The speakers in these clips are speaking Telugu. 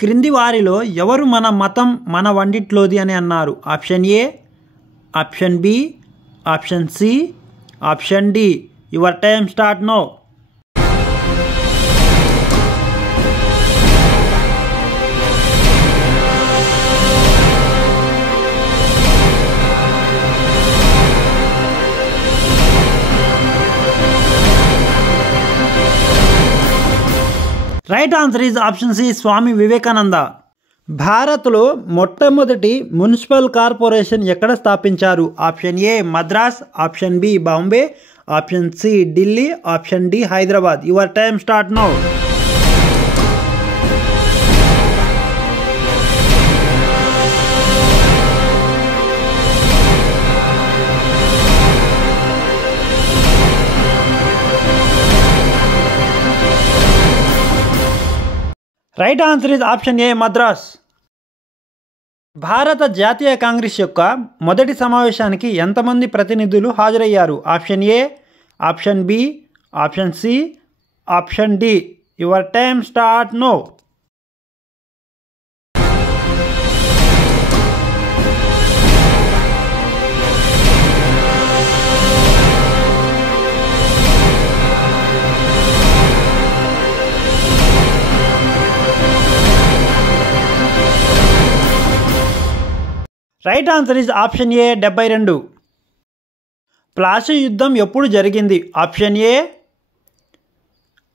క్రింది వారిలో ఎవరు మన మతం మన వంటిట్లోది అని అన్నారు? Option A, option B, option C, option D. Your time start now. Right answer is option C, Swami Vivekananda. భారత్లో మొట్టమొదటి మున్సిపల్ కార్పొరేషన్ ఎక్కడ స్థాపించారు? Option A Madras, option B Bombay, option C Delhi, option D Hyderabad. Your time start now. Right answer is option A Madras. భారత జాతీయ కాంగ్రెస్ యొక్క మొదటి సమావేశానికి ఎంతమంది ప్రతినిధులు హాజరయ్యారు? Option A, option B, option C, option D. Your time start now. Right answer is option A 72. Plassey యుద్ధం ఎప్పుడు జరిగింది? Option A,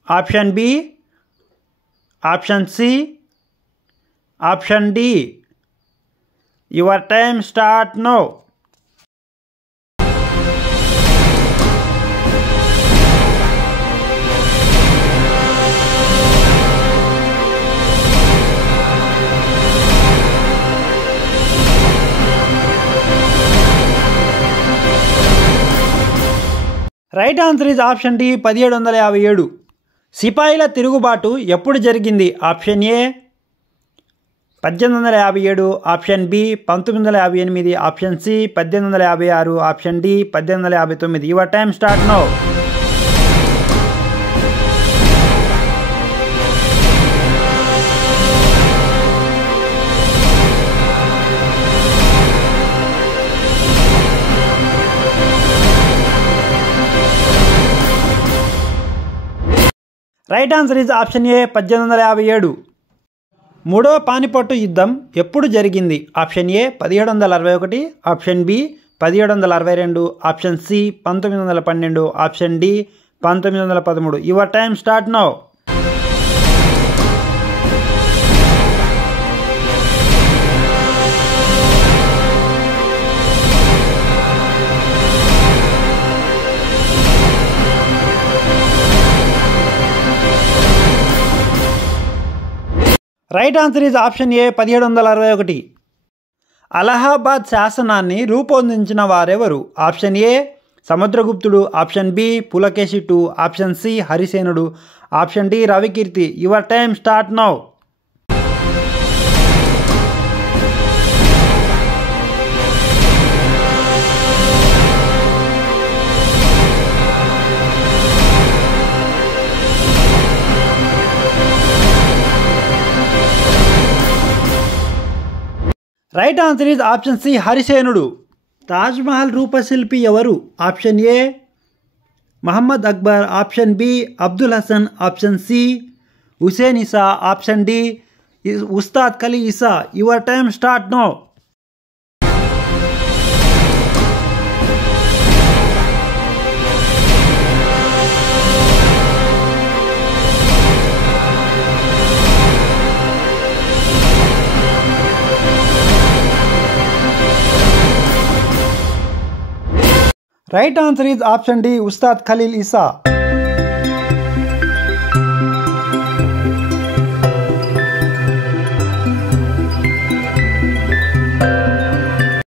option B, option C, option D. Your time start now. Right answer is option D 1757. సిపాయిల తిరుగుబాటు ఎప్పుడు జరిగింది? Option A 1857, option B 1958, option C 1856, option D 1859. Your time start now. Right answer is option A 1857. మూడో పానిపట్టు యుద్ధం ఎప్పుడు జరిగింది? Option A 1761, option B 1762, option C 1912, option D 1913. Your time start now. Right answer is option A 1761. Allahabad శాసనాన్ని రూపొందించిన వారెవరు? ఆప్షన్ ఏ సముద్రగుప్తుడు, option B Pulakeshi II, option C హరిసేనుడు, option D Ravikirti. Your time start now. Right answer is option C హరిసేనుడు. తాజ్మహల్ రూపశిల్పి ఎవరు? Option A Mohammed Akbar, option B Abdul Hasan, option C Husain Isa, option D Ustad Khalil Isa. Your time start now. Right answer is option D Ustad Khalil Isa.